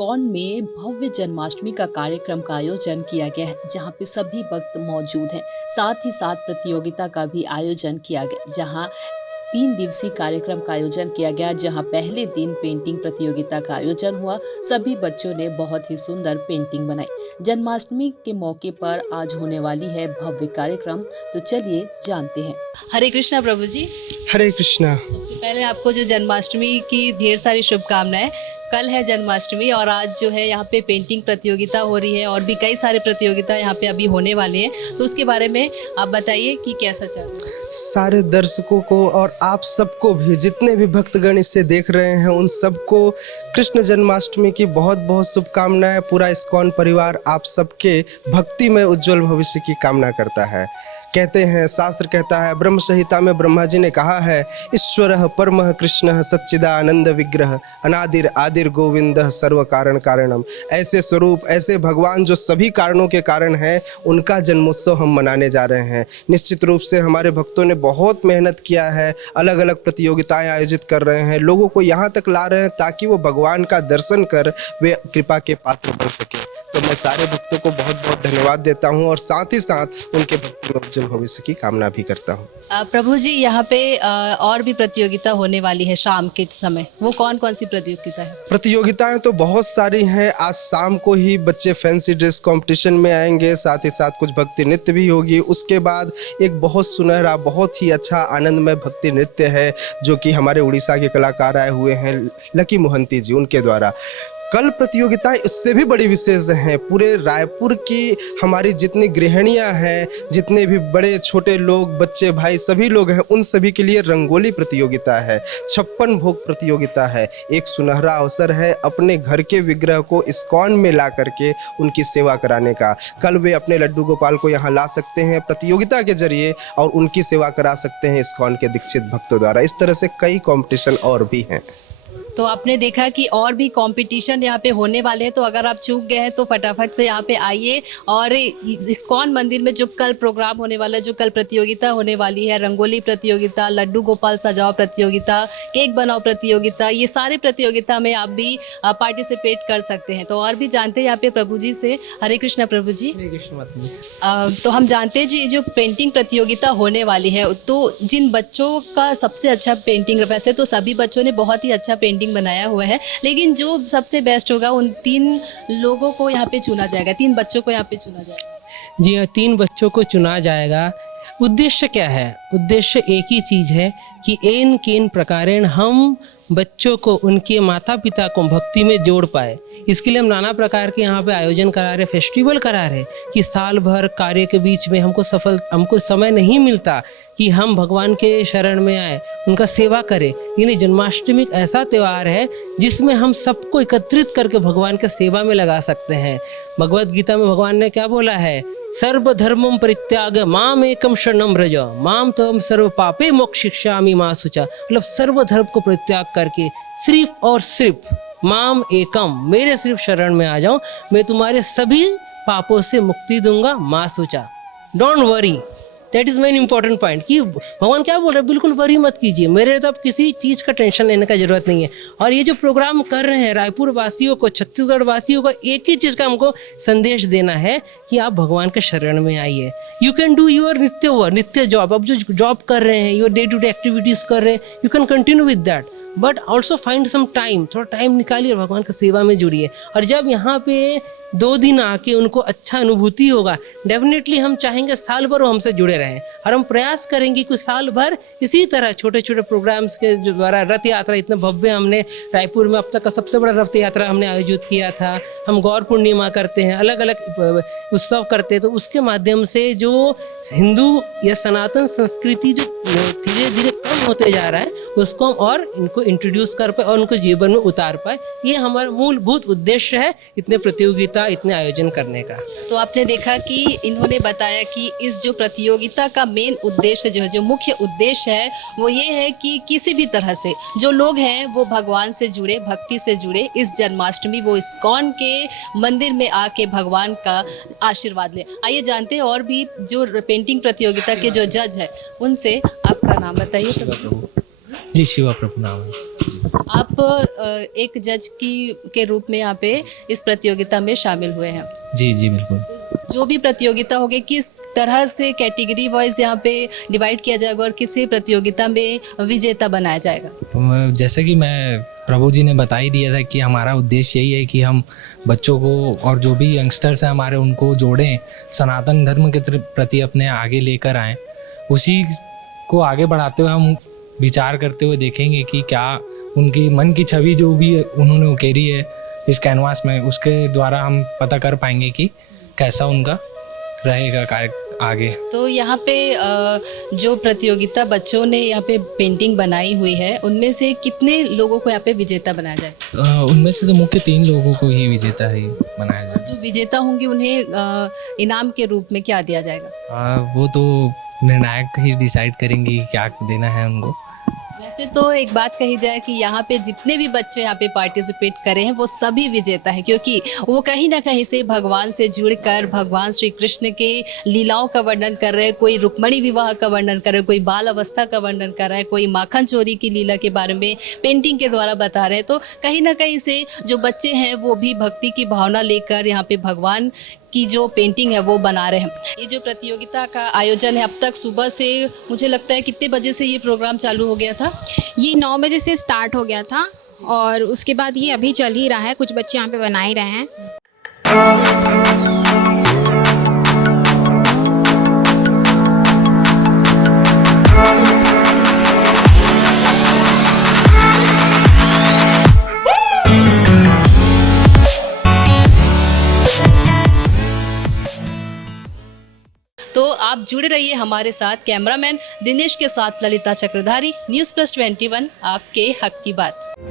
ISKCON में भव्य जन्माष्टमी का कार्यक्रम का आयोजन किया गया है, जहां पे सभी भक्त मौजूद हैं। साथ ही साथ प्रतियोगिता का भी आयोजन किया गया, जहां 3 दिवसीय कार्यक्रम का आयोजन किया गया। जहां पहले दिन पेंटिंग प्रतियोगिता का आयोजन हुआ। सभी बच्चों ने बहुत ही सुंदर पेंटिंग बनाई। जन्माष्टमी के मौके पर आज होने वाली है भव्य कार्यक्रम, तो चलिए जानते हैं। हरे कृष्णा प्रभु जी। हरे कृष्णा। सबसे पहले आपको जो जन्माष्टमी की ढेर सारी शुभकामनाएं। कल है जन्माष्टमी और आज जो है यहाँ पे पेंटिंग प्रतियोगिता हो रही है और भी कई सारे प्रतियोगिता यहाँ पे अभी होने वाले हैं, तो उसके बारे में आप बताइए कि कैसा चल रहा है। सारे दर्शकों को और आप सबको भी, जितने भी भक्तगण इसे देख रहे हैं, उन सबको कृष्ण जन्माष्टमी की बहुत बहुत शुभकामनाएं। पूरा इस्कॉन परिवार आप सबके भक्ति में उज्जवल भविष्य की कामना करता है। कहते हैं, शास्त्र कहता है, ब्रह्म संहिता में ब्रह्मा जी ने कहा है, ईश्वरः परमः कृष्णः सच्चिदानंद विग्रह अनादिर आदिर गोविंदः सर्व कारण कारणम। ऐसे स्वरूप, ऐसे भगवान जो सभी कारणों के कारण हैं, उनका जन्मोत्सव हम मनाने जा रहे हैं। निश्चित रूप से हमारे भक्तों ने बहुत मेहनत किया है, अलग अलग प्रतियोगिताएं आयोजित कर रहे हैं, लोगों को यहाँ तक ला रहे हैं ताकि वो भगवान का दर्शन कर वे कृपा के पात्र बन सके। तो मैं सारे भक्तों को बहुत बहुत धन्यवाद देता हूँ और साथ ही साथ उनके भक्ति में उज्जवल भविष्य की कामना भी करता हूँ। प्रभु जी, यहाँ पे और भी प्रतियोगिता होने वाली है शाम के समय, वो कौन कौन सी प्रतियोगिता है? प्रतियोगिताएं तो बहुत सारी हैं। आज शाम को ही बच्चे फैंसी ड्रेस कंपटीशन में आएंगे, साथ ही साथ कुछ भक्ति नृत्य भी होगी। उसके बाद एक बहुत सुनहरा, बहुत ही अच्छा आनंदमय भक्ति नृत्य है जो कि हमारे उड़ीसा के कलाकार आए हुए हैं, लकी मोहंती जी, उनके द्वारा। कल प्रतियोगिताएं इससे भी बड़ी विशेष हैं। पूरे रायपुर की हमारी जितनी गृहिणियां हैं, जितने भी बड़े छोटे लोग, बच्चे भाई सभी लोग हैं, उन सभी के लिए रंगोली प्रतियोगिता है, 56 भोग प्रतियोगिता है। एक सुनहरा अवसर है अपने घर के विग्रह को इस्कॉन में ला करके उनकी सेवा कराने का। कल वे अपने लड्डू गोपाल को यहाँ ला सकते हैं प्रतियोगिता के जरिए और उनकी सेवा करा सकते हैं इस्कॉन के दीक्षित भक्तों द्वारा। इस तरह से कई कॉम्पिटिशन और भी हैं। तो आपने देखा कि और भी कंपटीशन यहाँ पे होने वाले हैं, तो अगर आप चूक गए हैं तो फटाफट से यहाँ पे आइए और इस्कॉन मंदिर में जो कल प्रोग्राम होने वाला है, जो कल प्रतियोगिता होने वाली है, रंगोली प्रतियोगिता, लड्डू गोपाल सजाओ प्रतियोगिता, केक बनाओ प्रतियोगिता, ये सारे प्रतियोगिता में आप भी पार्टिसिपेट कर सकते हैं। तो और भी जानते हैं यहाँ पे प्रभु जी से। हरे कृष्णा प्रभु जी। हरे कृष्णा। तो हम जानते हैं जी, जो पेंटिंग प्रतियोगिता होने वाली है, तो जिन बच्चों का सबसे अच्छा पेंटिंग, वैसे तो सभी बच्चों ने बहुत ही अच्छा पेंटिंग बनाया हुआ है, लेकिन जो सबसे बेस्ट होगा उन 3 लोगों को यहाँ पे चुना जाएगा, 3 बच्चों को यहाँ पे चुना जाएगा। जी हाँ, 3 बच्चों को चुना जाएगा। उद्देश्य क्या है? उद्देश्य एक ही चीज़ है कि एन केन प्रकारेण हम बच्चों को, उनके माता पिता को भक्ति में जोड़ पाए। इसके लिए हम नाना प्रकार के यहाँ पे आयोजन करा रहे, फेस्टिवल करा रहे कि साल भर कार्य के बीच में हमको समय नहीं मिलता कि हम भगवान के शरण में आए, उनका सेवा करें। यानी जन्माष्टमी एक ऐसा त्यौहार है जिसमें हम सबको एकत्रित करके भगवान के सेवा में लगा सकते हैं। भगवद गीता में भगवान ने क्या बोला है? सर्वधर्मं परित्याग माम एकम शरणं व्रज माम त्वं सर्व पापे मोक्षयिष्यामि मा शुचा। मतलब सर्वधर्म को परित्याग करके सिर्फ और सिर्फ माम एकम, मेरे सिर्फ शरण में आ जाओ, मैं तुम्हारे सभी पापों से मुक्ति दूंगा, मा शुचा। Don't worry, that is main important point कि भगवान क्या बोल रहे हैं, बिल्कुल वरी मत कीजिए, मेरे तो अब किसी चीज़ का टेंशन लेने का जरूरत नहीं है। और ये जो प्रोग्राम कर रहे हैं, रायपुर वासियों को, छत्तीसगढ़ वासियों को एक ही चीज़ का हमको संदेश देना है कि आप भगवान के शरण में आइए। यू कैन डू योर नित्य जॉब। अब जो जॉब कर रहे हैं, your day to day activities कर रहे हैं, you can continue with that, but also find some time, थोड़ा टाइम निकालिए और भगवान की सेवा में जुड़िए। और जब यहाँ पे 2 दिन आके उनको अच्छा अनुभूति होगा, डेफिनेटली हम चाहेंगे साल भर वो हमसे जुड़े रहें। और हम प्रयास करेंगे कि साल भर इसी तरह छोटे छोटे प्रोग्राम्स के जो द्वारा, रथ यात्रा इतने भव्य हमने रायपुर में अब तक का सबसे बड़ा रथ यात्रा हमने आयोजित किया था। हम गौर पूर्णिमा करते हैं, अलग अलग उत्सव करते हैं। तो उसके माध्यम से जो हिंदू या सनातन संस्कृति जो धीरे धीरे कम होते जा रहा है, उसको हम और इनको इंट्रोड्यूस कर पाए और उनको जीवन में उतार पाए। ये हमारा मूलभूत उद्देश्य है इतने प्रतियोगिता, इतने आयोजन करने का। तो आपने देखा कि इन्होंने बताया कि इस जो प्रतियोगिता का मेन उद्देश्य जो है, जो मुख्य उद्देश्य है, वो ये है कि किसी भी तरह से जो लोग हैं वो भगवान से जुड़े, भक्ति से जुड़े। इस जन्माष्टमी वो इस्कॉन के मंदिर में आके भगवान का आशीर्वाद ले। आइए जानते हैं और भी जो पेंटिंग प्रतियोगिता के जो जज है उनसे। आपका नाम बताइए। जी, शिवा प्रभु नाम है। आप एक जज के रूप में यहाँ पे इस प्रतियोगिता में शामिल हुए हैं। जी जी बिल्कुल। जो भी प्रतियोगिता होगी किस तरह से कैटेगरी वाइज यहाँ पे डिवाइड किया जाएगा और किसी प्रतियोगिता में विजेता बनाया जाएगा? जैसे कि मैं प्रभु जी ने बता ही दिया था कि हमारा उद्देश्य यही है कि हम बच्चों को और जो भी यंगस्टर्स हैं हमारे उनको जोड़ें, सनातन धर्म के प्रति अपने आगे लेकर आएँ। उसी को आगे बढ़ाते हुए हम विचार करते हुए देखेंगे कि क्या उनकी मन की छवि जो भी उन्होंने उकेरी है इस कैनवास में, उसके द्वारा हम पता कर पाएंगे कि कैसा उनका रहेगा कार्य आगे। तो यहाँ पे जो प्रतियोगिता बच्चों ने यहाँ पे पेंटिंग बनाई हुई है उनमें से कितने लोगों को यहाँ पे विजेता बनाया जाए? उनमें से तो मुख्य 3 लोगों को ही विजेता ही बनाया जाए। जो विजेता होंगे उन्हें इनाम के रूप में क्या दिया जाएगा? वो तो निर्णायक ही डिसाइड करेंगे कि क्या देना है उनको। वैसे तो एक बात कही जाए कि यहाँ पे जितने भी बच्चे यहाँ पे पार्टिसिपेट करे हैं वो सभी विजेता हैं, क्योंकि वो कहीं ना कहीं से भगवान से जुड़कर भगवान श्री कृष्ण के लीलाओं का वर्णन कर रहे हैं। कोई रुक्मणी विवाह का वर्णन कर रहे हैं, कोई बाल अवस्था का वर्णन कर रहा है, कोई माखन चोरी की लीला के बारे में पेंटिंग के द्वारा बता रहे हैं। तो कहीं ना कहीं से जो बच्चे हैं वो भी भक्ति की भावना लेकर यहाँ पे भगवान की जो पेंटिंग है वो बना रहे हैं। ये जो प्रतियोगिता का आयोजन है अब तक सुबह से मुझे लगता है कितने बजे से ये प्रोग्राम चालू हो गया था? ये 9 बजे से स्टार्ट हो गया था और उसके बाद ये अभी चल ही रहा है, कुछ बच्चे यहाँ पे बना ही रहे हैं। तो आप जुड़े रहिए हमारे साथ। कैमरामैन दिनेश के साथ ललिता चक्रधारी, न्यूज़ प्लस 21, आपके हक की बात।